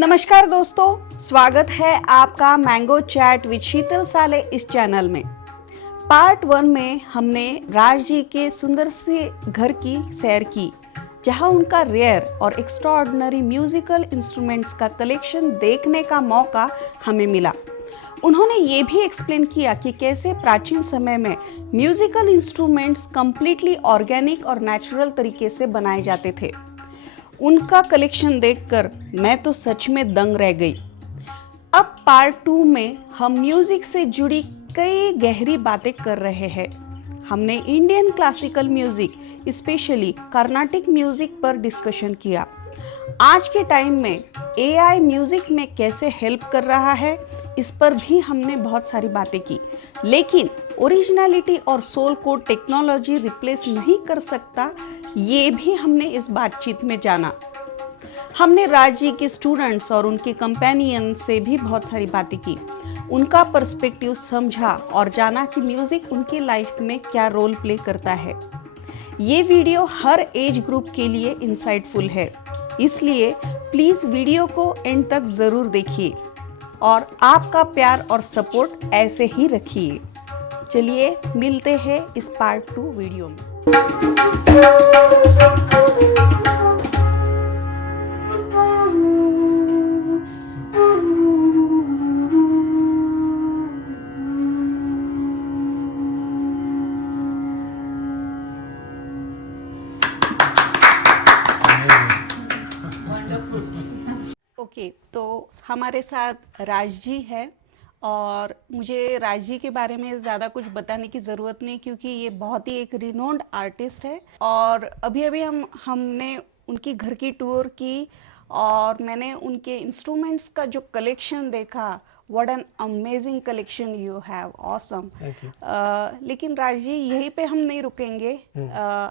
नमस्कार दोस्तों, स्वागत है आपका मैंगो चैट विद शीतल साले इस चैनल में। पार्ट 1 में हमने राज जी के सुंदर से घर की सैर की, जहां उनका रेयर और एक्स्ट्राऑर्डिनरी म्यूजिकल इंस्ट्रूमेंट्स का कलेक्शन देखने का मौका हमें मिला। उन्होंने ये भी एक्सप्लेन किया कि कैसे प्राचीन समय में म्यूजिकल इंस्ट्रूमेंट्स कंप्लीटली ऑर्गेनिक और नेचुरल तरीके से बनाए जाते थे। उनका कलेक्शन देखकर मैं तो सच में दंग रह गई। अब पार्ट 2 में हम म्यूजिक से जुड़ी कई गहरी बातें कर रहे हैं। हमने Indian classical music, specially Carnatic music पर डिस्कशन किया। आज के टाइम में एआई म्यूजिक में कैसे हेल्प कर रहा है, इस पर भी हमने बहुत सारी बातें की। लेकिन ओरिजिनलिटी और सोल को टेक्नोलॉजी रिप्लेस नहीं कर सकता, ये भी हमने इस बातचीत में जाना। हमने राज जी के स्टूडेंट्स और उनके कंपेनियन से भी बहुत सारी बातें की, उनका पर्सपेक्टिव समझा और जाना कि म्यूजिक उनकी लाइफ में क्या रोल प्ले करता है। ये वीडियो हर एज ग्रुप के लिए इंसाइटफुल है, इसलिए प्लीज़ वीडियो को एंड तक ज़रूर देखिए और आपका प्यार और सपोर्ट ऐसे ही रखिए। चलिए मिलते हैं इस पार्ट 2 वीडियो में। ओके, तो हमारे साथ राज जी है और मुझे राज जी के बारे में ज़्यादा कुछ बताने की ज़रूरत नहीं, क्योंकि ये बहुत ही एक रिनोन्ड आर्टिस्ट है। और अभी अभी हमने उनकी घर की टूर की और मैंने उनके इंस्ट्रूमेंट्स का जो कलेक्शन देखा, what an amazing collection you have, awesome. लेकिन राज जी, यहीं पे हम नहीं रुकेंगे।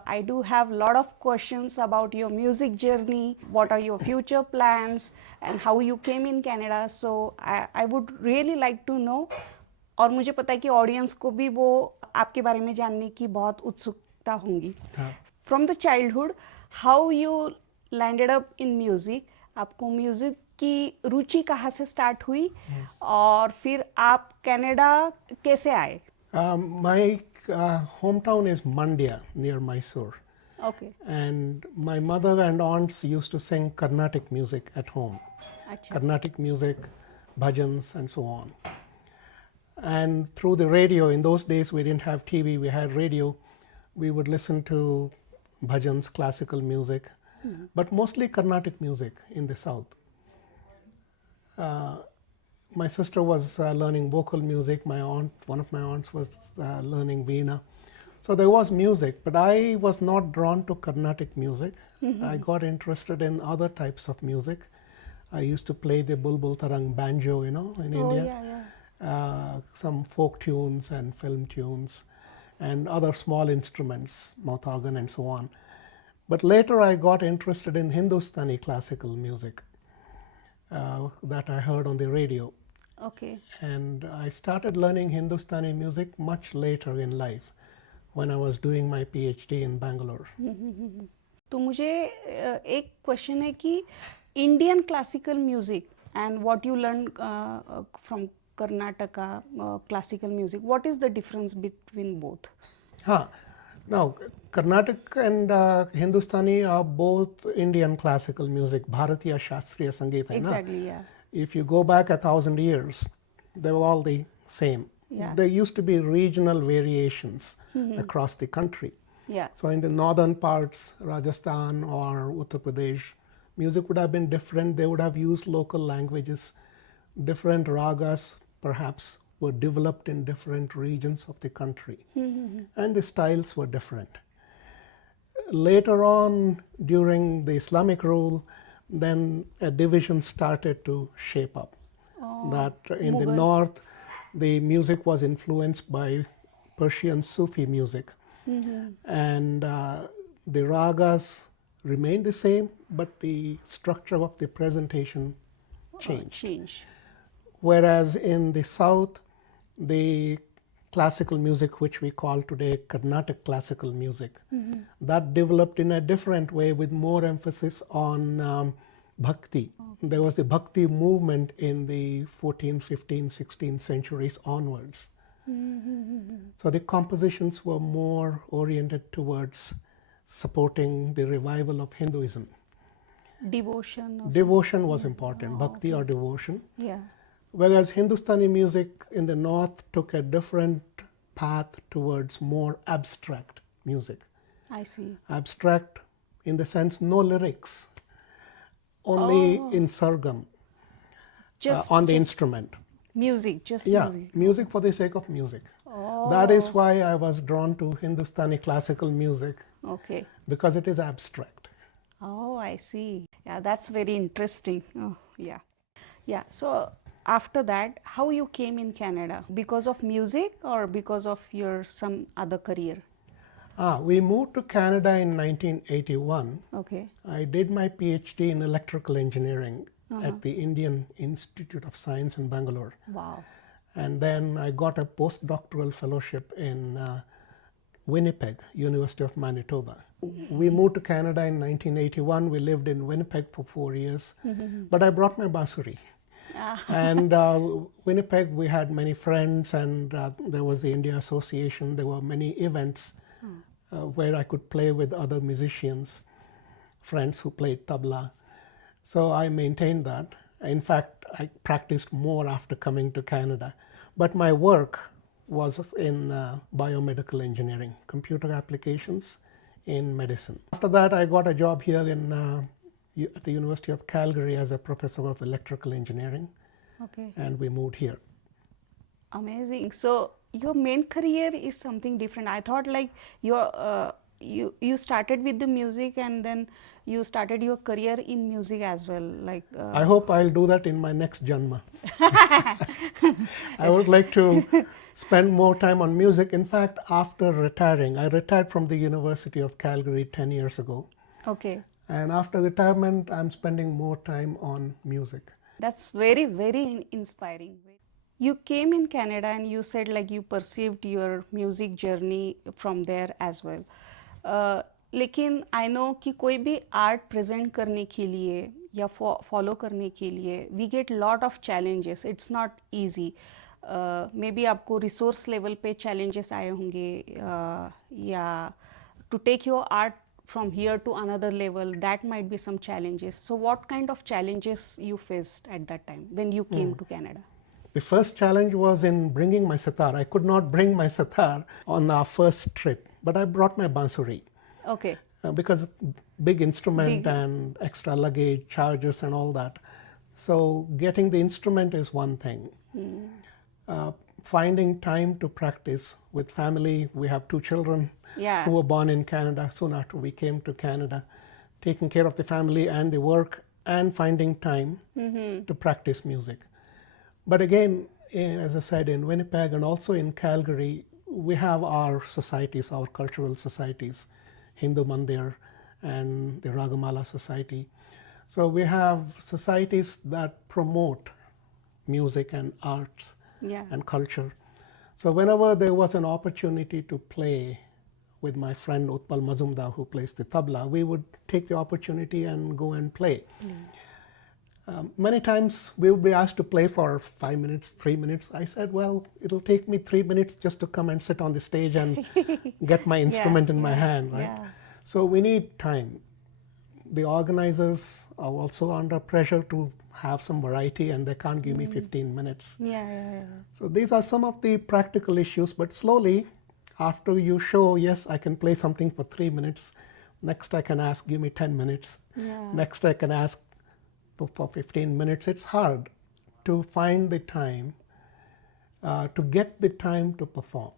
I do have lot of questions about your music journey, what are your future plans and how you came in Canada. So I would really like to know. और मुझे पता है कि ऑडियंस को भी वो आपके बारे में जानने की बहुत उत्सुकता होंगी। From the childhood, how you landed up in music, आपको म्यूजिक की रुचि कहाँ से स्टार्ट हुई और फिर आप कनाडा कैसे आए? My hometown is Mandya near Mysore. Okay. And my mother and aunts used to sing Carnatic music at home. अच्छा. Carnatic music, bhajans and so on. And through the radio, in those days we didn't have TV, we had radio. We would listen to bhajans, classical music, but mostly Carnatic music in the south. My sister was learning vocal music. My aunt, one of my aunts was learning veena. So there was music, but I was not drawn to Carnatic music. I got interested in other types of music. I used to play the Bulbul Tarang banjo, in Oh, India. yeah, yeah. Some folk tunes and film tunes and other small instruments, mouth organ and so on. But later I got interested in Hindustani classical music that I heard on the radio. Okay. And I started learning Hindustani music much later in life when I was doing my PhD in Bangalore. तो मुझे एक question है कि Indian classical music and what you learn from Karnataka classical music what is the difference between both Now, Carnatic and Hindustani are both Indian classical music, Bharatiya Shastriya Sangeet. Exactly या If you go back 1,000 years, they were all the same. Yeah. There used to be regional variations across the country. या So in the northern parts, Rajasthan or Uttar Pradesh, music would have been different. They would have used local languages. Different ragas perhaps were developed in different regions of the country. And the styles were different. Later on, during the Islamic rule, then a division started to shape up. That in the Mughals. north, the music was influenced by Persian Sufi music. And the ragas remained the same, but the structure of the presentation changed. Change Whereas in the south, the classical music, which we call today Carnatic classical music, that developed in a different way with more emphasis on bhakti. There was the bhakti movement in the 14th, 15th, 16th centuries onwards. So the compositions were more oriented towards supporting the revival of Hinduism. Devotion Devotion was important, bhakti or devotion. या Whereas Hindustani music in the north took a different path towards more abstract music. I see Abstract in the sense no lyrics, only in sargam just on the instrument. Music just Yeah, music music for the sake of music. That is why I was drawn to Hindustani classical music, okay because it is abstract. Oh, I see. Yeah, that's very interesting. Oh, yeah. Yeah. So after that, how you came in Canada? Because of music or because of your some other career? We moved to Canada in 1981. Okay. I did my PhD in electrical engineering at the Indian Institute of Science in Bangalore. Wow. And then I got a postdoctoral fellowship in Winnipeg, University of Manitoba. We moved to Canada in 1981. We lived in Winnipeg for 4 years, but I brought my bansuri. And Winnipeg, we had many friends, and there was the India Association. There were many events where I could play with other musicians, friends who played tabla. So I maintained that. In fact, I practiced more after coming to Canada. But my work was in biomedical engineering, computer applications in medicine. After that, I got a job here at the University of Calgary as a professor of electrical engineering, Okay. and we moved here. Amazing. So your main career is something different. I thought like your you started with the music and then you started your career in music as well. Like I hope I'll do that in my next janma. I would like to spend more time on music. In fact, after retiring, I retired from the University of Calgary 10 years ago. okay. And after retirement, I'm spending more time on music. That's very, very inspiring. You came in Canada and you said like you perceived your music journey from there as well. लेकिन I know कि कोई भी art present करने के लिए या follow करने के लिए we get lot of challenges. It's not easy. Maybe आपको रिसोर्स लेवल पे चैलेंजेस आए होंगे या to take your art from here to another level, that might be some challenges. So what kind of challenges you faced at that time when you came to Canada? The first challenge was in bringing my sitar. I could not bring my sitar on our first trip, but I brought my bansuri Okay. because big instrument and extra luggage, chargers and all that. So getting the instrument is one thing. Finding time to practice with family. We have 2 children. Yeah. who were born in Canada soon after we came to Canada, taking care of the family and the work and finding time to practice music. But again, as I said, in Winnipeg and also in Calgary, we have our societies, our cultural societies, Hindu Mandir and the Ragamala Society. So we have societies that promote music and arts Yeah. and culture. So whenever there was an opportunity to play with my friend Utpal Mazumdar, who plays the tabla, we would take the opportunity and go and play. Many times we would be asked to play for 5 minutes, 3 minutes. I said, well, it'll take me 3 minutes just to come and sit on the stage and get my instrument in my hand, right? Yeah. So we need time. The organizers are also under pressure to have some variety, and they can't give me 15 minutes. Yeah. So these are some of the practical issues, but slowly, after you show, yes, I can play something for 3 minutes, next I can ask, give me 10 minutes. Yeah. Next I can ask for 15 minutes. It's hard to find the time, to get the time to perform.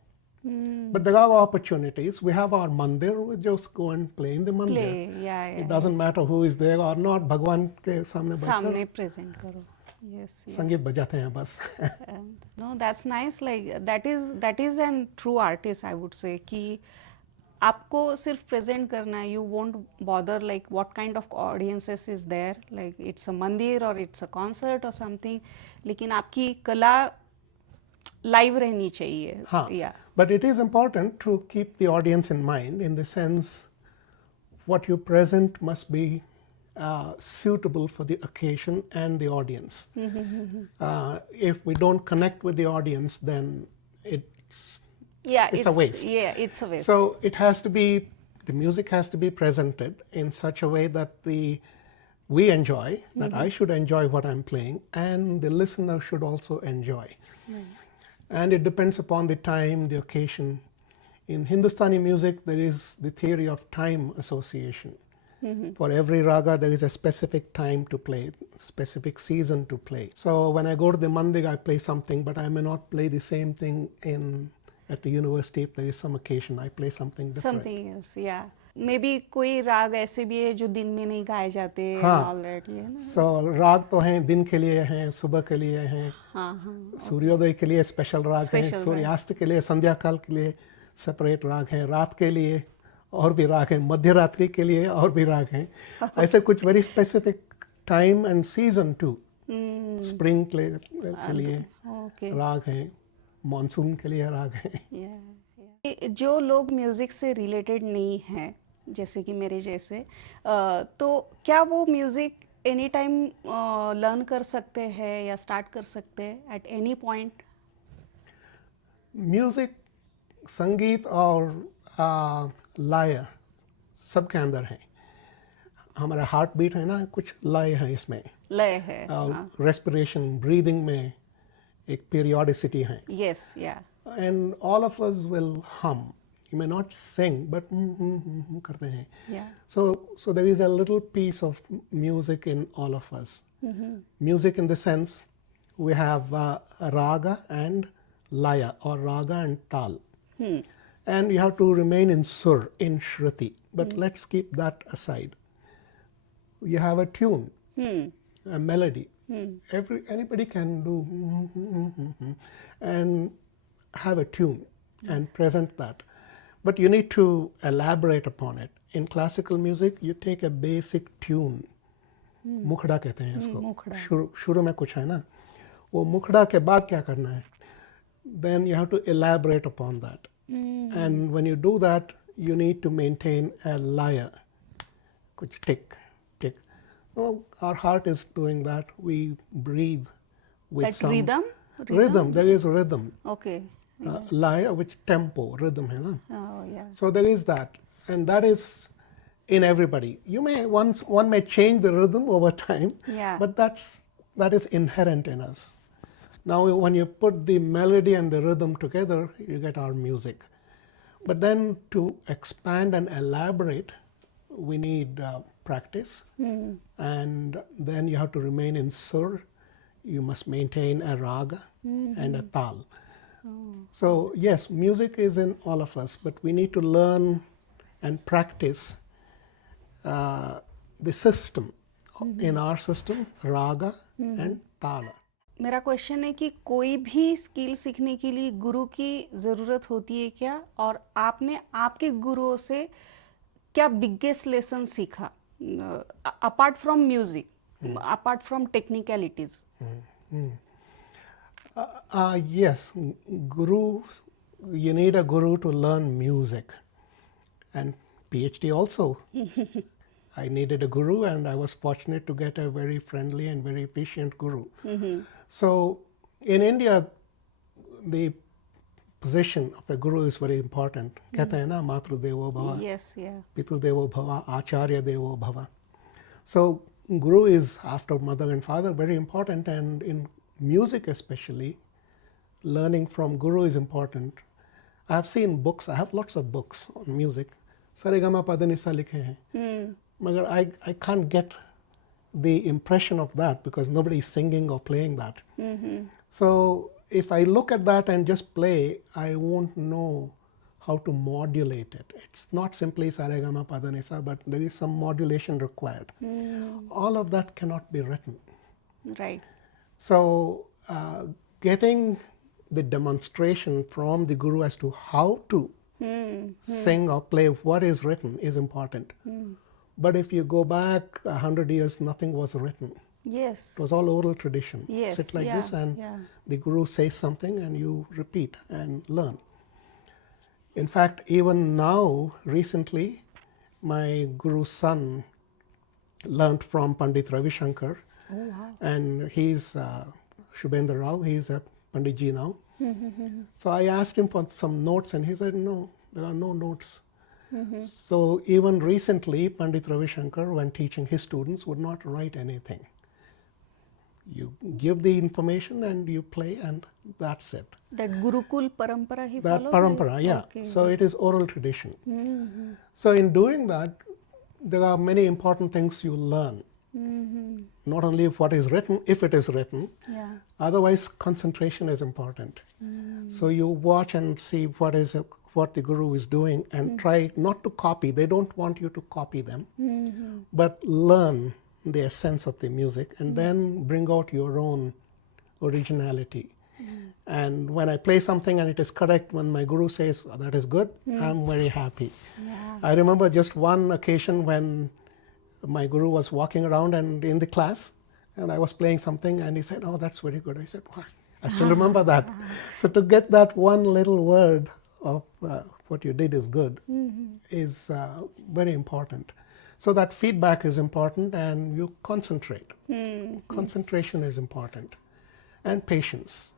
But there are opportunities. We have our mandir, we just go and play in the mandir. Play. Yeah. It doesn't matter who is there or not, भगवान के सामने सामने बैठकर present करो. Yes. Yeah. संगीत बजाते हैं बस. No, that's nice. Like that is an true artist, I would say. कि आपको सिर्फ प्रेजेंट करना है. You won't bother like what kind of audiences is there. Like it's a मंदिर or it's a concert or something. लेकिन आपकी कला live रहनी चाहिए. हाँ. Yeah. But it is important to keep the audience in mind, in the sense what you present must be suitable for the occasion and the audience. If we don't connect with the audience, then it's a waste. Yeah, it's a waste. So it has to be, the music has to be presented in such a way that we enjoy, that I should enjoy what I'm playing, and the listener should also enjoy. And it depends upon the time, the occasion. In Hindustani music, there is the theory of time association. For every raga, there is a specific time to play, specific season to play. So when I go to the mandir, I play something, but I may not play the same thing at the university. If there is some occasion, I play something different. Something else, yeah. Maybe कोई राग ऐसे भी है जो दिन में नहीं गाए जाते. हाँ. All that, ये ना. So राग तो हैं, दिन के लिए हैं, सुबह के लिए हैं, सूर्योदय के लिए स्पेशल राग हैं, सूर्यास्त के लिए, संध्या काल के लिए सेपरेट राग हैं, रात के लिए और भी राग हैं, मध्य रात्रि के लिए और भी राग हैं. ऐसे कुछ very specific time and season two. Spring के लिए राग हैं, मानसून के लिए राग हैं. जो लोग म्यूजिक से रिलेटेड नहीं हैं, जैसे कि मेरे जैसे, तो क्या वो म्यूजिक एनी टाइम लर्न कर सकते हैं या स्टार्ट कर सकते हैं एट एनी पॉइंट? म्यूजिक, संगीत और लय सबके अंदर है. हमारा हार्ट बीट है ना, कुछ लय है इसमें. लय है. रेस्पिरेशन, ब्रीदिंग में एक पीरियोडिसिटी है. यस, या. And all of us will hum. You may not sing, but करते हैं. Yeah. So there is a little piece of music in all of us. Music in the sense we have raga and laya, or raga and tal. And you have to remain in sur, in shruti. But let's keep that aside. You have a tune, a melody. Anybody can do and have a tune and present that. But you need to elaborate upon it. In classical music, you take a basic tune. मुखड़ा कहते हैं इसको. शुरू में कुछ है ना, वो मुखड़ा के बाद क्या करना है? Then you have to elaborate upon that. And when you do that, you need to maintain a laya. कुछ tick, tick. Well, our heart is doing that. We breathe with That some rhythm. There is rhythm. Okay. Laya, which tempo, rhythm है ना. Oh, yeah. So there is that, and that is in everybody. One may change the rhythm over time, Yeah. but that is inherent in us. Now, when you put the melody and the rhythm together, you get our music. But then to expand and elaborate, we need practice, and then you have to remain in sur. You must maintain a raga and a tal. So yes, music is in all of us, but we need to learn and practice the system in our system, raga and tala. मेरा question है कि कोई भी skill सीखने के लिए गुरु की ज़रूरत होती है क्या, और आपने आपके गुरुओं से क्या बिगेस्ट लेसन सीखा apart from music, apart from technicalities? Yes, guru, you need a guru to learn music and PhD also. I needed a guru, and I was fortunate to get a very friendly and very efficient guru. So in India, the position of a guru is very important. कहते हैं ना, मातृ देवो भव, Yes, yeah. पितृ देवो भव, आचार्य देवो भव. So guru is, after mother and father, very important, and in music especially, learning from guru is important. I have seen books, I have lots of books on music. Saregama Padanisa likhe hain. Magar I can't get the impression of that because nobody is singing or playing that. So if I look at that and just play, I won't know how to modulate it. It's not simply Saregama Padanisa, but there is some modulation required. All of that cannot be written. Right. So getting the demonstration from the guru as to how to sing or play what is written is important. But if you go back 100 years, nothing was written. Yes. It was all oral tradition. Yes. Sit like yeah, this, and yeah. the guru says something and you repeat and learn. In fact, even now, recently, my guru's son learned from Pandit Ravi Shankar. Oh, wow. And he's Shubhendra Rao, he's a Panditji now. So I asked him for some notes, and he said, no, there are no notes. So even recently, Pandit Ravi Shankar, when teaching his students, would not write anything. You give the information and you play, and that's it. That Gurukul parampara he That follows? parampara, like? yeah. Okay. So it is oral tradition. So in doing that, there are many important things you learn. Not only what is written, if it is written, Yeah. otherwise concentration is important. So you watch and see what the guru is doing, and try not to copy. They don't want you to copy them, but learn the essence of the music and then bring out your own originality. And when I play something and it is correct, when my guru says, oh, that is good, I'm very happy. Yeah. I remember just one occasion when my guru was walking around and in the class, and I was playing something, and he said, oh, that's very good. I said, what? I still remember that. So to get that one little word of what you did is good is very important. So that feedback is important, and you concentrate. Concentration is important, and patience.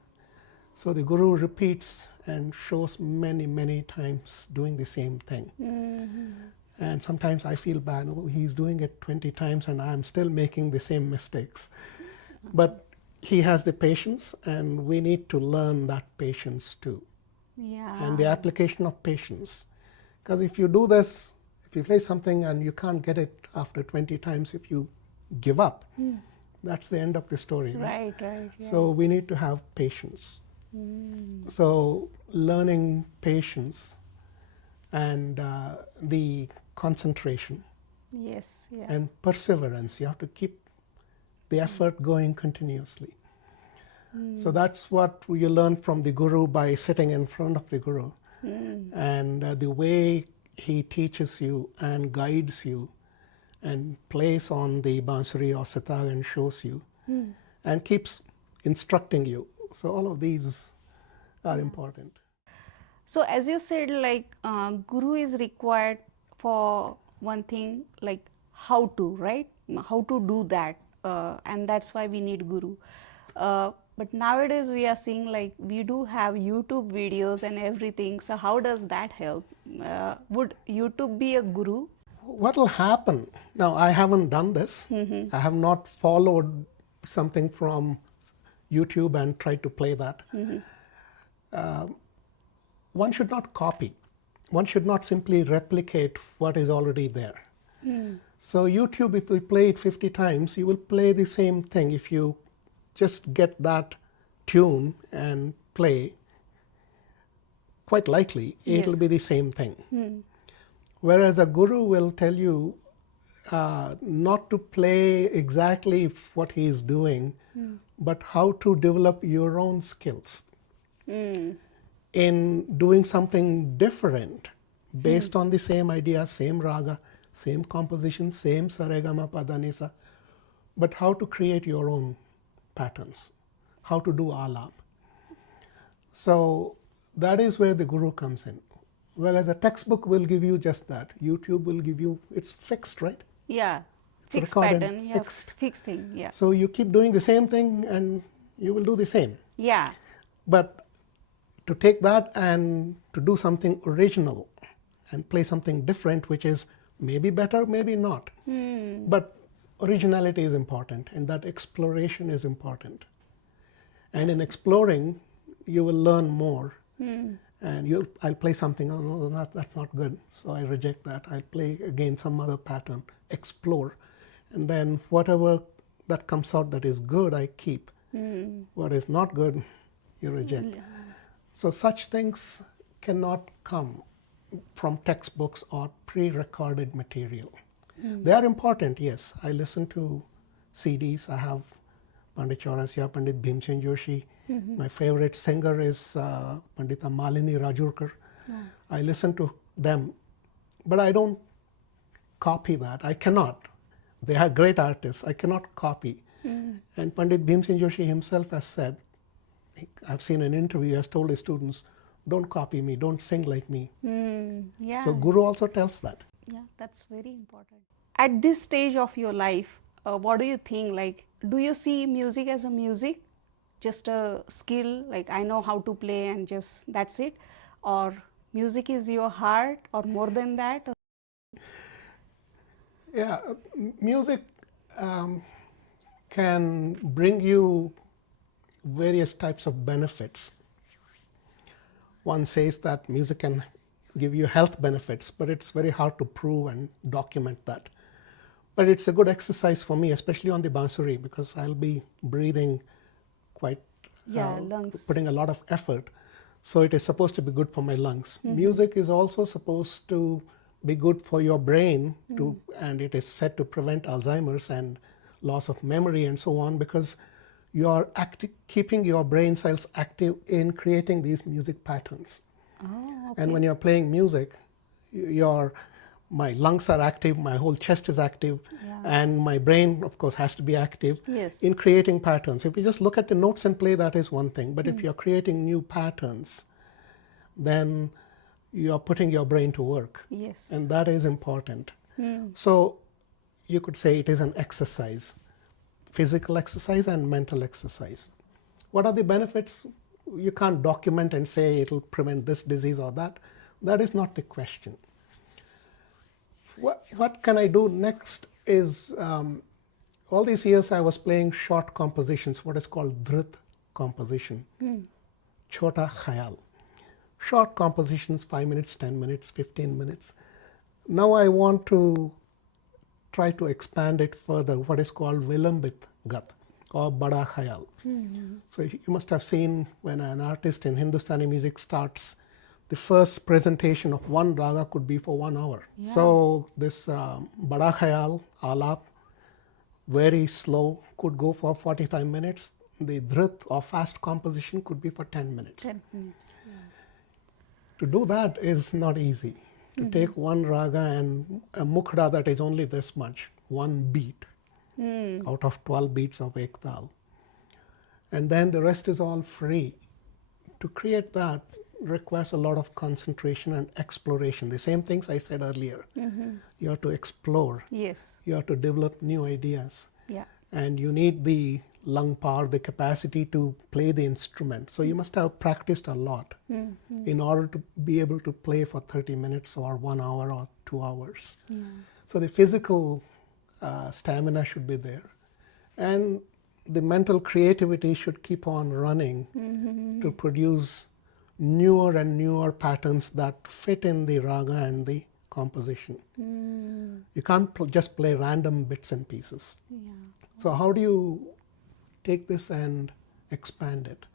So the guru repeats and shows many, many times doing the same thing. And sometimes I feel bad, oh, he's doing it 20 times and I'm still making the same mistakes. But he has the patience, and we need to learn that patience too. Yeah. And the application of patience. Because if you do this, if you play something and you can't get it after 20 times, if you give up, that's the end of the story. Right, right. Yeah. So we need to have patience. So learning patience and the concentration Yes, yeah. and perseverance. You have to keep the effort going continuously. So that's what you learn from the guru by sitting in front of the guru. And the way he teaches you and guides you and plays on the bansuri or sitar and shows you and keeps instructing you. So all of these are important. So as you said, like guru is required for one thing, like how to, right? How to do that, and that's why we need guru. But nowadays we are seeing like we do have YouTube videos and everything. So how does that help? Would YouTube be a guru? What will happen? Now, I haven't done this. I have not followed something from YouTube and tried to play that. One should not copy. One should not simply replicate what is already there. So YouTube, if you play it 50 times, you will play the same thing. If you just get that tune and play, quite likely it'll Yes. be the same thing. Whereas a guru will tell you not to play exactly what he is doing, but how to develop your own skills in doing something different based on the same idea, same raga, same composition, same saregama padanisa, but how to create your own patterns, how to do alap. So that is where the guru comes in. Whereas a textbook will give you just that. YouTube will give you, it's fixed, right? Yeah. It's Fixed recorded, pattern. Yeah. fixed. Fixed thing. Yeah. So you keep doing the same thing and you will do the same. Yeah. But to take that and to do something original and play something different, which is maybe better, maybe not. But originality is important, and that exploration is important. And in exploring, you will learn more. And I'll play something, oh no, that's not good, so I reject that. I'll play again some other pattern, explore. And then whatever that comes out that is good, I keep. What is not good, you reject. So such things cannot come from textbooks or pre-recorded material. They are important, yes. I listen to CDs. I have Pandit Chaurasya, Pandit Bhimsen Joshi. My favorite singer is Pandita Malini Rajurkar. I listen to them, but I don't copy that. I cannot. They are great artists. I cannot copy. And Pandit Bhimsen Joshi himself has said, I've seen an interview, he has told his students, don't copy me, don't sing like me. Yeah. So Guru also tells that. Yeah, that's very important. At this stage of your life, what do you think? Like, do you see music as a music, just a skill, like I know how to play and just that's it? Or music is your heart, or more than that? Yeah, music can bring you various types of benefits. One says that music can give you health benefits, but it's very hard to prove and document that. But it's a good exercise for me, especially on the bansuri, because I'll be breathing quite, Lungs. putting a lot of effort. So it is supposed to be good for my lungs. Music is also supposed to be good for your brain, and it is said to prevent Alzheimer's and loss of memory and so on, because you are keeping your brain cells active in creating these music patterns. Oh, And when you're playing music, my lungs are active, my whole chest is active, and my brain, of course, has to be active in creating patterns. If you just look at the notes and play, that is one thing. But if you're creating new patterns, then you're putting your brain to work. Yes. And that is important. So you could say it is an exercise, physical exercise and mental exercise. What are the benefits? You can't document and say it'll prevent this disease or that. That is not the question. What can I do next is, all these years I was playing short compositions, what is called dhrit composition, chota khayal. Short compositions, 5 minutes, 10 minutes, 15 minutes. Now I want to try to expand it further, what is called vilambit gat or bada khayal. So you must have seen when an artist in Hindustani music starts, the first presentation of one raga could be for 1 hour. So this bada khayal, alap, very slow, could go for 45 minutes. The dhrit or fast composition could be for 10 minutes. 10 minutes. To do that is not easy. To take one raga and a mukhda that is only this much, one beat out of 12 beats of ektal. And then the rest is all free. To create that requires a lot of concentration and exploration. The same things I said earlier. You have to explore. Yes. You have to develop new ideas. Yeah. And you need the lung power, the capacity to play the instrument. So you must have practiced a lot in order to be able to play for 30 minutes or 1 hour or 2 hours. So the physical stamina should be there. And the mental creativity should keep on running to produce newer and newer patterns that fit in the raga and the composition. You can't just play random bits and pieces. So how do you take this and expand it?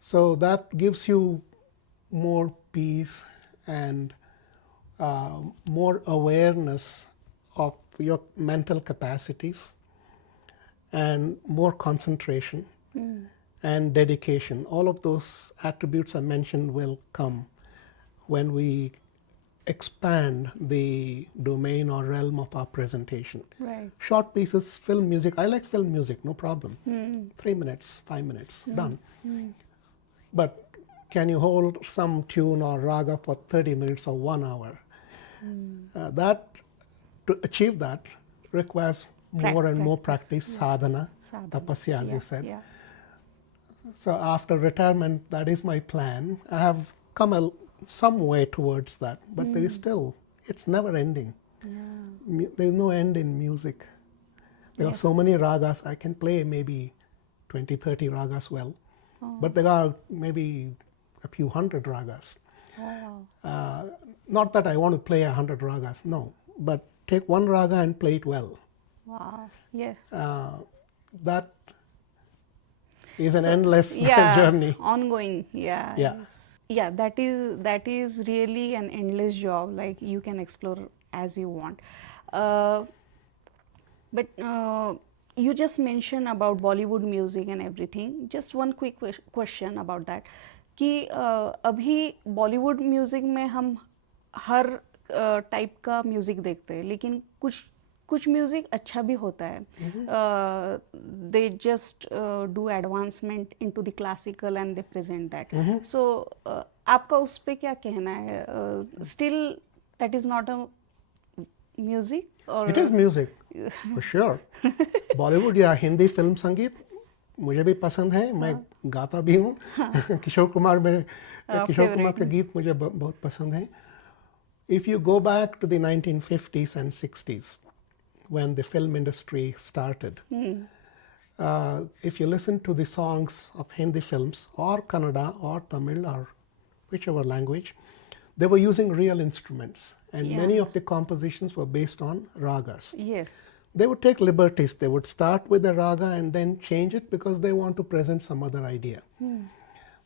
So that gives you more peace and more awareness of your mental capacities and more concentration and dedication. All of those attributes I mentioned will come when we expand the domain or realm of our presentation. Right. Short pieces, film music. I like film music, no problem. 3 minutes, 5 minutes, done. But can you hold some tune or raga for 30 minutes or 1 hour? To achieve that requires more and more practice, sadhana, tapasya, as you said. Yeah. So after retirement, that is my plan. I have come some way towards that, but there is still, it's never ending. There is no end in music. There are so many ragas. I can play maybe 20, 30 ragas well, but there are maybe a few hundred ragas. Not that I want to play 100 ragas, no, but take one raga and play it well. Wow. Yeah. That is an endless journey. Ongoing. Yeah. Yeah. Yes. Yeah. That is really an endless job. Like you can explore as you want. But you just mentioned about Bollywood music and everything. Just one quick question about that. कि अभी Bollywood music में हम हर type का music देखते हैं, लेकिन कुछ music अच्छा भी होता है. They just do advancement into the classical and they present that. So आपका उस पर क्या कहना है? Still that is not a music? It is music, for sure. Bollywood या हिंदी फिल्म संगीत मुझे भी पसंद है, मैं गाता भी हूँ. किशोर कुमार के गीत मुझे बहुत पसंद हैं. If you go back to the 1950s and 60s, when the film industry started, if you listen to the songs of Hindi films or Kannada or Tamil or whichever language, they were using real instruments, and many of the compositions were based on ragas. Yes. They would take liberties. They would start with a raga and then change it because they want to present some other idea.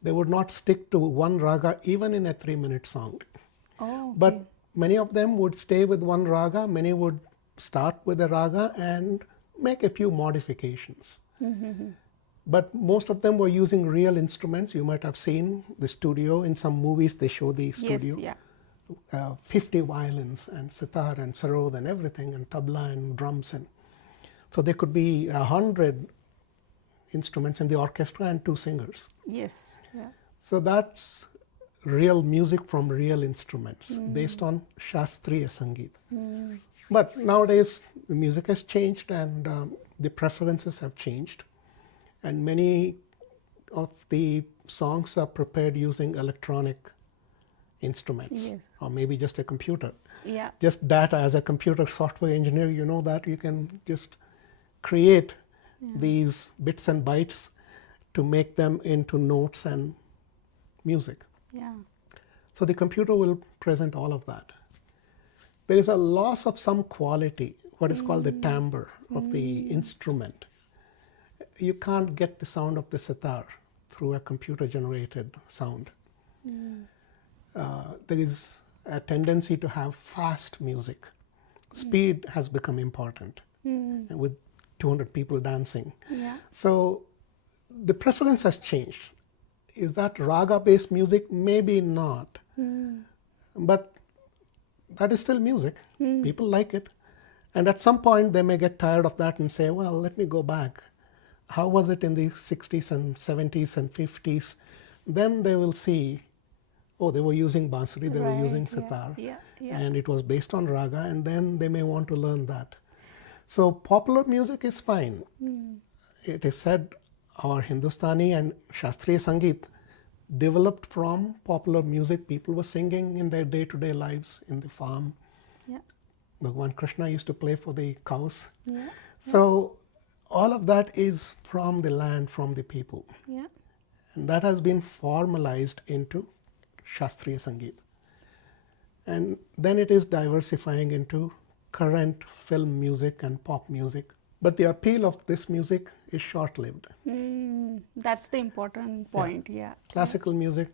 They would not stick to one raga even in a 3-minute song. But many of them would stay with one raga. Many would start with a raga and make a few modifications. But most of them were using real instruments. You might have seen the studio. In some movies, they show the studio. Yes, yeah. 50 violins and sitar and sarod and everything, and tabla and drums, and so there could be 100 instruments in the orchestra and 2 singers. Yes. Yeah. So that's real music from real instruments based on Shastriya Sangeet. But nowadays the music has changed, and the preferences have changed, and many of the songs are prepared using electronic instruments, or maybe just a computer. Yeah. Just data. As a computer software engineer, you know that you can just create these bits and bytes to make them into notes and music. Yeah. So the computer will present all of that. There is a loss of some quality, what is called the timbre of the instrument. You can't get the sound of the sitar through a computer generated sound. There is a tendency to have fast music. Speed has become important, with 200 people dancing. Yeah. So the preference has changed. Is that raga-based music? Maybe not. But that is still music. People like it. And at some point, they may get tired of that and say, well, let me go back. How was it in the 60s and 70s and 50s? Then they will see, oh, they were using bansuri, they were using sitar, and it was based on raga, and then they may want to learn that. So popular music is fine. It is said our Hindustani and Shastriya Sangeet developed from popular music. People were singing in their day-to-day lives in the farm. Bhagwan Krishna used to play for the cows. So all of that is from the land, from the people. And that has been formalized into Shastriya Sangeet. And then it is diversifying into current film music and pop music. But the appeal of this music is short-lived. That's the important point. Classical music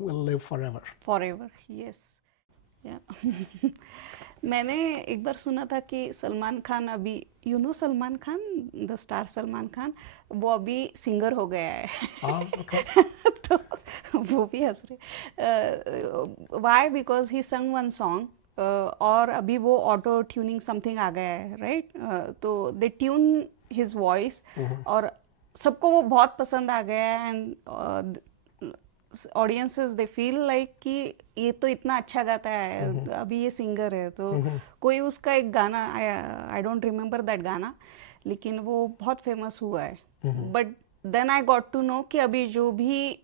will live forever. Forever, yes. Yeah. मैंने एक बार सुना था कि सलमान खान अभी, Salman Khan, the star Salman Khan, वो अभी singer हो गया है. Okay. तो वो भी हंस रहे. वाई? बिकॉज ही संग वन सॉन्ग, और अभी वो ऑटो ट्यूनिंग समथिंग आ गया है, राइट? तो दे ट्यून हिज वॉइस, और सबको वो बहुत पसंद आ गया है. And audiences they feel like कि ये तो इतना अच्छा गाता है, अभी ये सिंगर है. तो कोई उसका एक गाना, आई डोंट रिमेम्बर दैट गाना, लेकिन वो बहुत फेमस हुआ है. But then I got to know कि अभी जो भी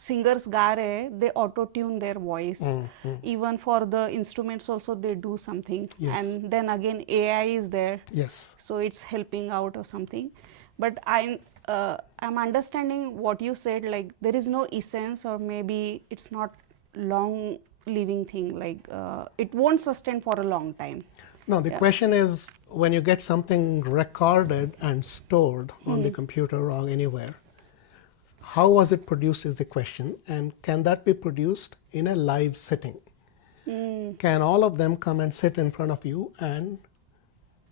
सिंगर्स गा रहे हैं, they auto tune their voice, even for the instruments also they do something. Yes. And then again AI is there, Yes. so it's helping out or something. But I'm understanding what you said, like there is no essence, or maybe it's not long living thing, like it won't sustain for a long time. No, the question is, when you get something recorded and stored on the computer or anywhere, how was it produced is the question, and can that be produced in a live sitting? Can all of them come and sit in front of you and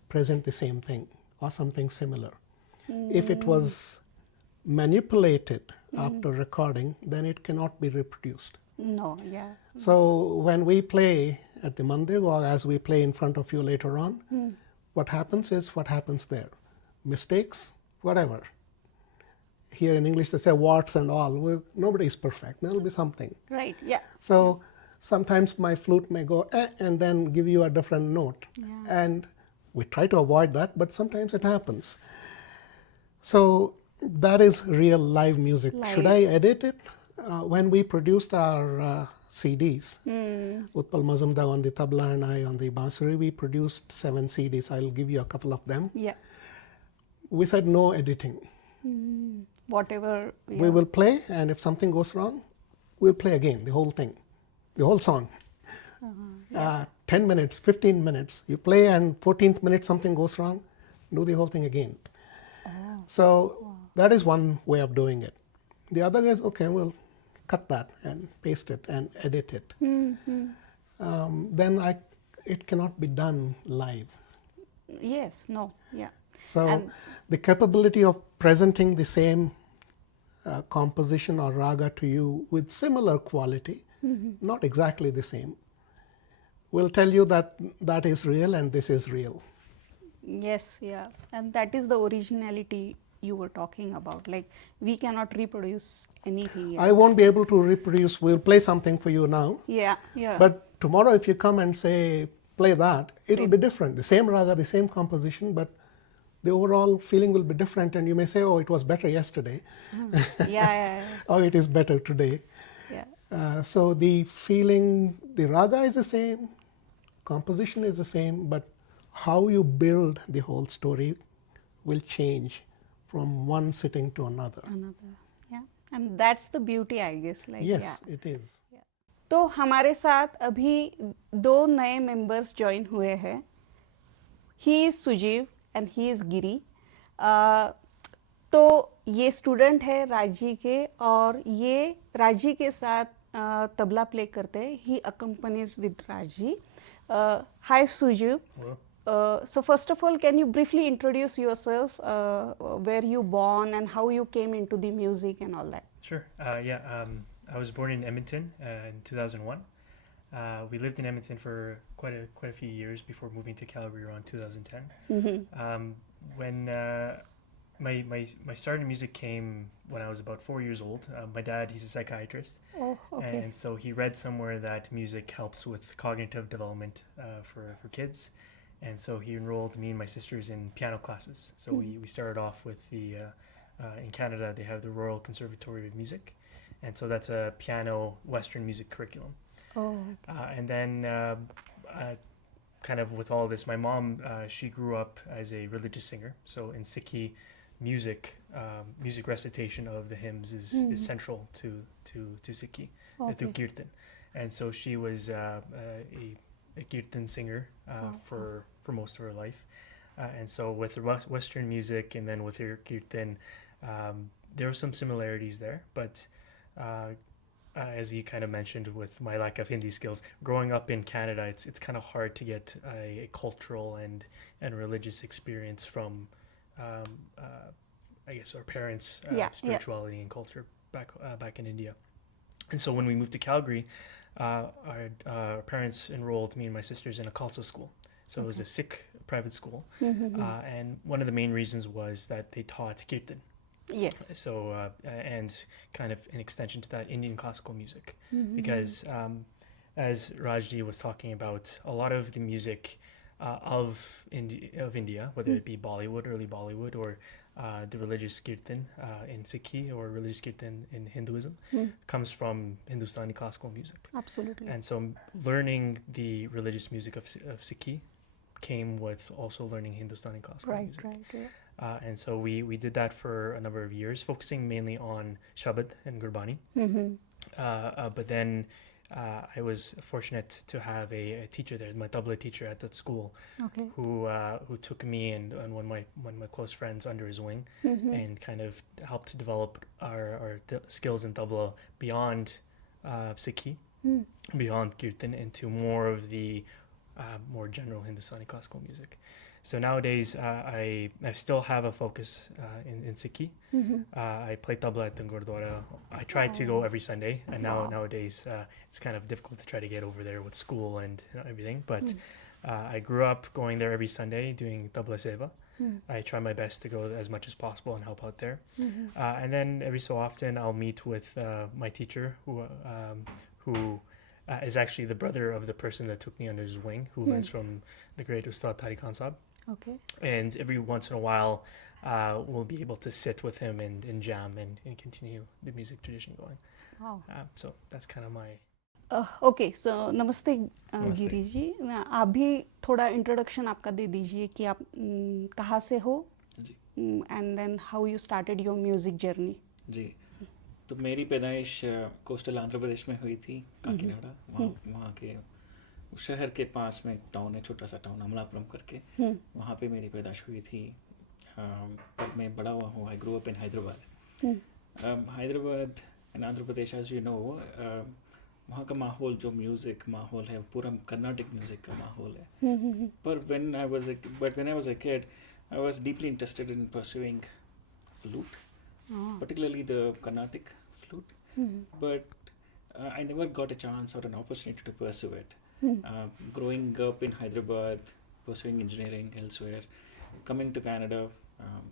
present the same thing or something similar? If it was manipulated after recording, then it cannot be reproduced. No, yeah. So when we play at the mandir, or as we play in front of you later on, what happens is what happens there. Mistakes, whatever. Here in English they say warts and all. Well, nobody is perfect. There will be something. Right, yeah. So sometimes my flute may go and then give you a different note. Yeah. And we try to avoid that, but sometimes it happens. So that is real live music. Should I edit it? When we produced our CDs, Utpal Mazumdar on the tabla and I on the bansuri, we produced 7 CDs. I'll give you a couple of them. Yeah. We said no editing. Whatever. Yeah. We will play, and if something goes wrong, we'll play again, the whole thing, the whole song. 10 minutes, 15 minutes, you play, and 14th minute something goes wrong, do the whole thing again. So that is one way of doing it. The other is, okay, we'll cut that and paste it and edit it. Then it cannot be done live. Yes, no, yeah. So And- the capability of presenting the same composition or raga to you with similar quality, not exactly the same, will tell you that that is real and this is real. Yes, yeah. And that is the originality you were talking about. Like, we cannot reproduce anything. Yeah. I won't be able to reproduce. We'll play something for you now. Yeah, yeah. But tomorrow if you come and say, play that, it'll be different. The same raga, the same composition, but the overall feeling will be different, and you may say, oh, it was better yesterday. Yeah. Or it is better today. Yeah. So the feeling, the raga is the same, composition is the same, but how you build the whole story will change from one sitting to another. Another. Yeah. And that's the beauty, I guess. Like, Yes, yeah. it is. तो हमारे साथ अभी 2 नए members join हुए हैं. He is Sujeev and he is Giri. तो ये student है राजी के, और ये राजी के साथ तबला प्ले करते हैं. ही अकम्पनीज विद राजी. हाय Sujeev. So first of all, can you briefly introduce yourself, where you born and how you came into the music and all that? Sure. I was born in Edmonton in 2001. We lived in Edmonton for quite a few years before moving to Calgary around 2010. When my start in music came when I was about 4 years old. My dad, he's a psychiatrist. Oh, okay. And so he read somewhere that music helps with cognitive development for kids. And so he enrolled me and my sisters in piano classes. So we started off with in Canada, they have the Royal Conservatory of Music. And so that's a piano Western music curriculum. Oh. And then kind of with all this, my mom, she grew up as a religious singer. So in Sikhi, music recitation of the hymns is central to Sikhi, to Kirtan. And so she was a Kirtan singer for most of her life. And so with the Western music and then with her Kirtan, there were some similarities there. But as you kind of mentioned with my lack of Hindi skills, growing up in Canada, it's kind of hard to get a cultural and religious experience from, I guess, our parents' spirituality and culture back in India. And so when we moved to Calgary, our parents enrolled me and my sisters in a Khalsa school. So it was a Sikh private school. And one of the main reasons was that they taught kirtan. Yes. So, and kind of an extension to that, Indian classical music. Because as Rajji was talking about, a lot of the music of India, whether it be Bollywood, early Bollywood, or the religious kirtan in Sikhi or religious kirtan in Hinduism, comes from Hindustani classical music. Absolutely. And so learning the religious music of Sikhi came with also learning Hindustani classical music. Right. And so we did that for a number of years, focusing mainly on Shabad and Gurbani. But then I was fortunate to have a teacher there, my tabla teacher at that school, who took me and one of my close friends under his wing and kind of helped develop our skills in tabla beyond Sikhi, beyond kirtan, into more of the more general Hindustani classical music. So nowadays, I still have a focus in Sikhi. I play tabla at the Gurdwara. I try to go every Sunday, and nowadays it's kind of difficult to try to get over there with school and everything. But I grew up going there every Sunday doing tabla seva. I try my best to go as much as possible and help out there. And then every so often I'll meet with my teacher who is actually the brother of the person that took me under his wing, who learns from the great Ustad Tariq Khan Sahab. And every once in a while we'll be able to sit with him and jam and continue the music tradition going. So that's kind of my... okay so नमस्ते गिरी जी, आप भी थोड़ा introduction आपका दे दीजिए कि आप कहाँ से हो and then how you started your music journey. जी, तो मेरी पैदाइश कोस्टल आंध्र प्रदेश में हुई थी, काकीनाडा. वहाँ के उस शहर के पास में एक टाउन है, छोटा सा टाउन अमलापुरम करके. वहाँ पे मेरी पैदाइश हुई थी. पर मैं बड़ा हुआ हूँ. I grow up in Hyderabad. Hyderabad and Andhra Pradesh, as you know, वहाँ का माहौल, जो म्यूज़िक माहौल है, पूरा कर्नाटिक म्यूज़िक का माहौल है. पर when I was a kid, I was deeply interested in pursuing flute, particularly the Carnatic flute. But I never got a chance or an opportunity to pursue it. Growing up in Hyderabad, pursuing engineering elsewhere, coming to Canada,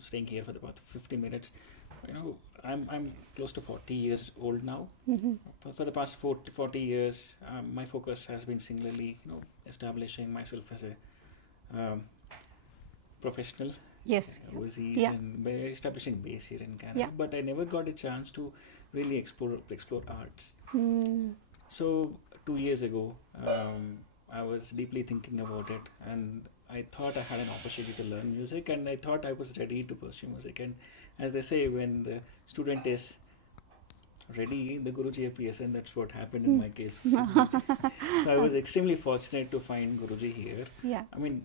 staying here for about 50 minutes. You know, I'm close to 40 years old now. For the past 40 years, my focus has been singularly, establishing myself as a professional. Yes. Overseas and establishing base here in Canada. But I never got a chance to really explore arts. So 2 years ago, I was deeply thinking about it, and I thought I had an opportunity to learn music, and I thought I was ready to pursue music. And as they say, when the student is ready, the Guruji appears, and that's what happened in my case. So I was extremely fortunate to find Guruji here. I mean,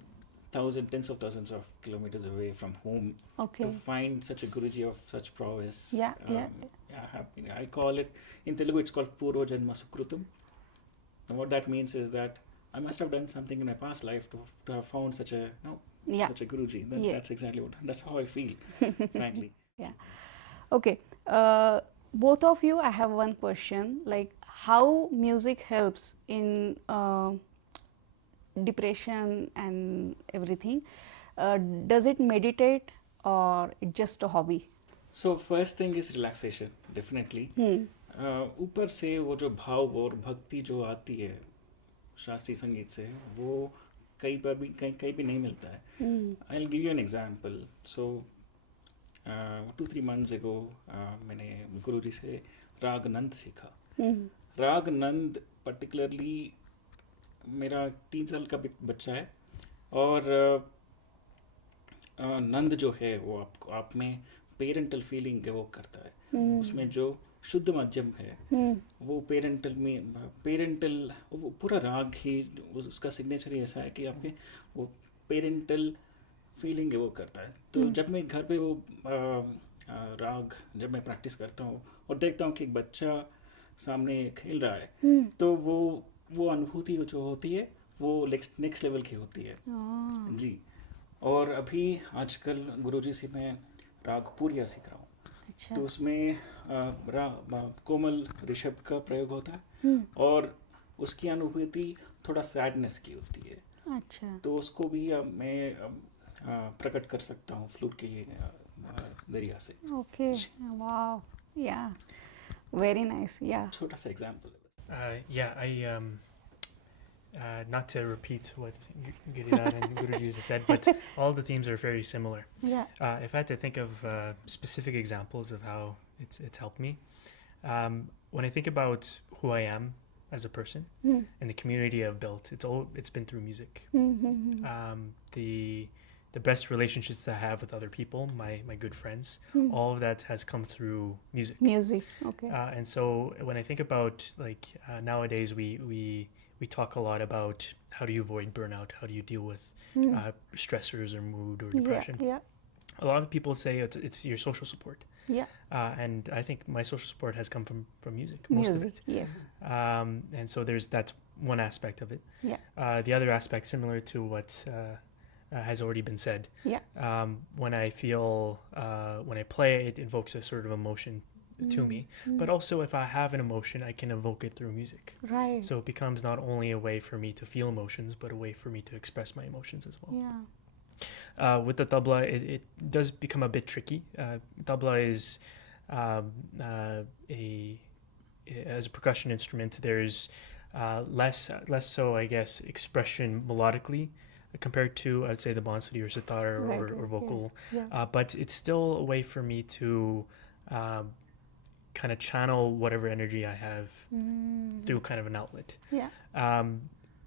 tens of thousands of kilometers away from home, to find such a Guruji of such prowess. I call it, in Telugu it's called Purva Janma Sukrutam. And what that means is that I must have done something in my past life to have found such a Guruji. That's exactly that's how I feel, frankly. Okay. Both of you, I have one question. Like, how music helps in depression and everything? Does it meditate or it's just a hobby? So first thing is relaxation, definitely. ऊपर से वो जो भाव और भक्ति जो आती है शास्त्रीय संगीत से, वो कहीं भी नहीं मिलता है. I'll give you an example. So 2-3 months ago, मैंने गुरुजी से राग नंद सीखा. राग नंद particularly मेरा 3 साल का बच्चा है, और नंद जो है वो आप में पेरेंटल फीलिंग वो करता है. उसमें जो शुद्ध मध्यम है, वो पेरेंटल वो पूरा राग ही, उसका सिग्नेचर ही ऐसा है कि आपके वो पेरेंटल फीलिंग वो करता है. तो जब मैं घर पे वो राग जब मैं प्रैक्टिस करता हूँ और देखता हूँ कि एक बच्चा सामने खेल रहा है तो वो अनुभूति जो होती है वो नेक्स्ट लेवल की होती है जी। और अभी आजकल गुरुजी से मैं राग पूरिया सीख रहा हूँ। अच्छा। तो उसमें कोमल ऋषभ का प्रयोग होता है और उसकी अनुभूति थोड़ा सैडनेस की होती है। अच्छा। तो उसको भी मैं प्रकट कर सकता हूँ फ्लूट के जरिया से। ओके, वाओ, या वेरी नाइस, या छोटा सा example Yeah, not to repeat what Giridhar and Guruji has said, but all the themes are very similar. या If I had to think of specific examples of how it's helped me, when I think about who I am as a person and the community I've built, it's been through music. The best relationships I have with other people, my good friends, all of that has come through music. Music, okay, And so when I think about nowadays we talk a lot about how do you avoid burnout, how do you deal with stressors or mood or depression. या A lot of people say it's your social support, या and I think my social support has come from music, most of it. Music, yes, And so that's one aspect of it. या The other aspect, similar to what has already been said, या when I feel when I play it invokes a sort of emotion to me, but also if I have an emotion I can evoke it through music. Right, So it becomes not only a way for me to feel emotions but a way for me to express my emotions as well. या With the tabla it does become a bit tricky. Tabla is as a percussion instrument there's less so I guess expression melodically compared to I'd say the bansuri or sitar Right, or vocal, yeah. but it's still a way for me to kind of channel whatever energy I have through kind of an outlet. Yeah.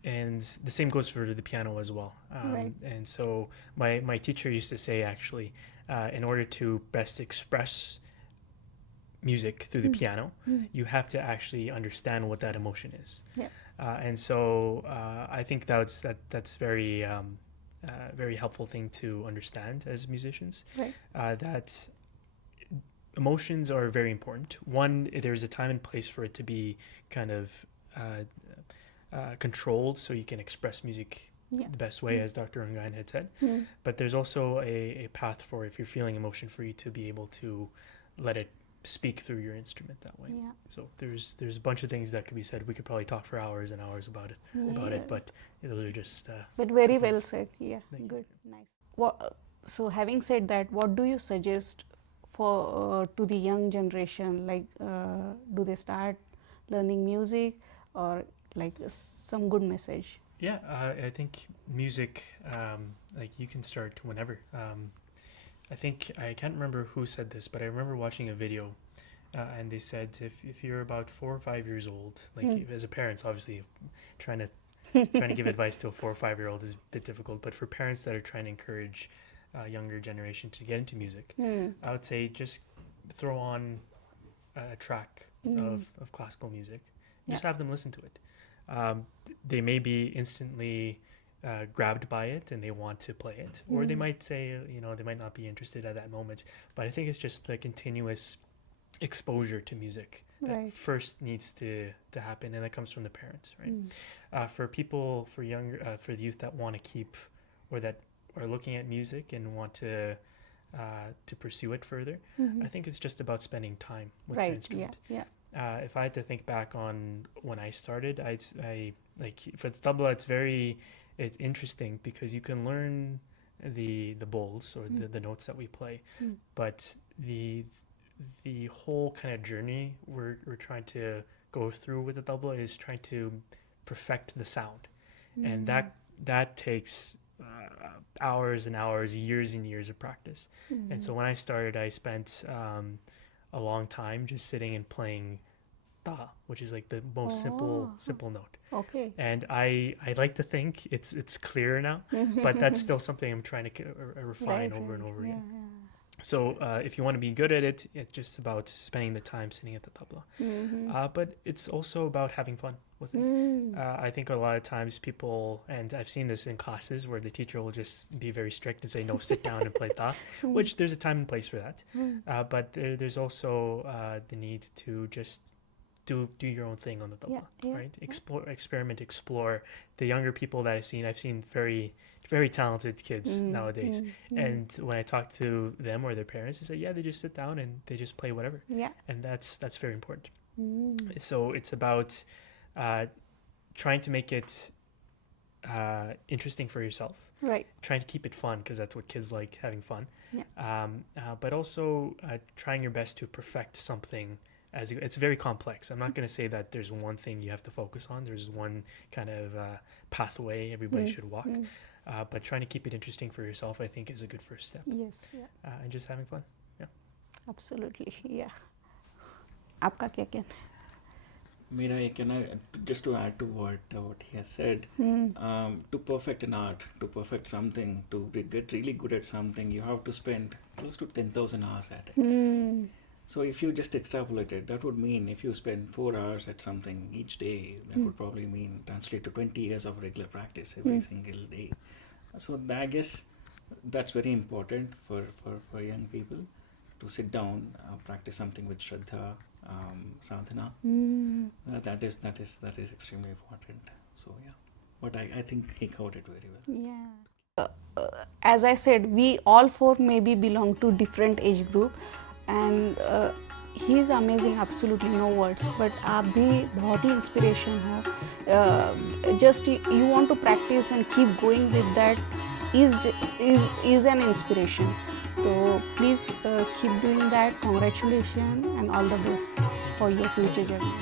And the same goes for the piano as well. Right. And so my teacher used to say, actually, in order to best express music through the piano, you have to actually understand what that emotion is. Yeah. And so I think that's very very helpful thing to understand as musicians. Right. That emotions are very important. One, there's a time and place for it to be kind of controlled, so you can express music the best way, as Dr. Rangayyan had said. But there's also a path for, if you're feeling emotion, for you to be able to let it speak through your instrument that way. Yeah. So there's a bunch of things that could be said. We could probably talk for hours and hours about it, but those are just but very well said. Yeah, Thank you. good, nice. So having said that, what do you suggest for to the young generation? Like, do they start learning music, or like some good message? Yeah, I think music, like you can start whenever. I think, I can't remember who said this, but I remember watching a video and they said if you're about 4 or 5 years old, like as a parent, obviously trying to give advice to a 4 or 5 year old is a bit difficult, but for parents that are trying to encourage younger generation to get into music, I would say just throw on a track of classical music. Just have them listen to it. They may be instantly grabbed by it and they want to play it, or they might say, they might not be interested at that moment, but I think it's just the continuous exposure to music that first needs to happen, and that comes from the parents, right? For people, for the youth that want to keep, or that are looking at music and want to pursue it further, I think it's just about spending time with the instrument. If I had to think back on when I started, I like for the tabla, it's interesting because you can learn the bowls or the notes that we play, but the whole kind of journey we're trying to go through with the tabla is trying to perfect the sound, and that takes hours and hours, years and years of practice. And so when I started, I spent a long time just sitting and playing ta, which is like the most simple note. Okay. And I like to think it's clearer now, but that's still something I'm trying to refine over and over again. So if you want to be good at it, it's just about spending the time sitting at the tabla. But it's also about having fun with it. I think a lot of times people, and I've seen this in classes where the teacher will just be very strict and say, no, sit down and play ta, which there's a time and place for that. But there's also the need to just do your own thing on the tabla, yeah, right? Explore, experiment, explore. The younger people that I've seen very, very talented kids nowadays. And when I talk to them or their parents, they say, yeah, they just sit down and they just play whatever. Yeah. And that's very important. So it's about trying to make it interesting for yourself. Right. Trying to keep it fun, because that's what kids like, having fun. Yeah. But also trying your best to perfect something. It's very complex. I'm not going to say that there's one thing you have to focus on. There's one kind of pathway everybody should walk. But trying to keep it interesting for yourself, I think, is a good first step. Yes. Yeah. And just having fun. Yeah. Absolutely. Yeah. आपका क्या कहना है? मेरा ये कहना है, just to add to what he has said, to perfect an art, to perfect something, to get really good at something, you have to spend close to 10,000 hours at it. So if you just extrapolate it, that would mean if you spend 4 hours at something each day, that would probably mean translate to 20 years of regular practice every single day. So I guess that's very important for young people to sit down, practice something with Shraddha, sadhana. That is extremely important. So yeah, but I think he covered it very well. Yeah. As I said, we all four maybe belong to different age group, and he is amazing, absolutely no words. But आप भी बहुत ही inspiration हो. Just you want to practice and keep going with that is an inspiration. So please keep doing that. Congratulations and all the best for your future journey.